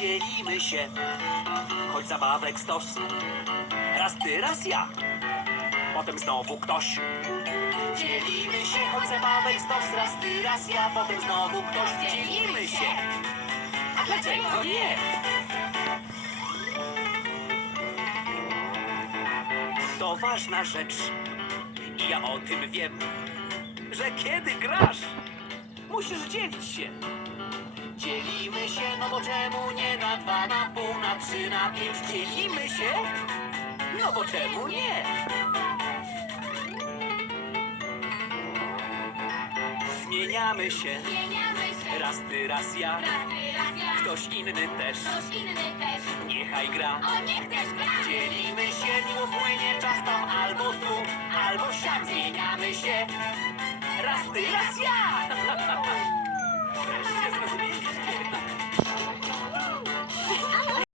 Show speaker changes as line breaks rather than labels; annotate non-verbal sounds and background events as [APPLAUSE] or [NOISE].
dzielimy się, choć zabawek stos. Raz ty, raz ja, potem znowu ktoś. Dzielimy się, choć zabawek stos. Raz ty, raz ja, potem znowu ktoś. Dzielimy się. A dlaczego nie? To ważna rzecz i ja o tym wiem, że kiedy grasz, musisz dzielić się. Dzielimy się, no bo czemu nie na dwa, na pół, na trzy, na pięć Dzielimy się, no bo czemu nie? Zmieniamy się,
Zmieniamy się.
raz ty, raz ja,
Raz ty, raz ja.
ktoś inny też,
Ktoś inny też.
niechaj gra.
O, niech też gra.
Dzielimy się, miło płynie czas tam albo tu, albo siam Zmieniamy się, raz ty, raz ja [LAUGHS]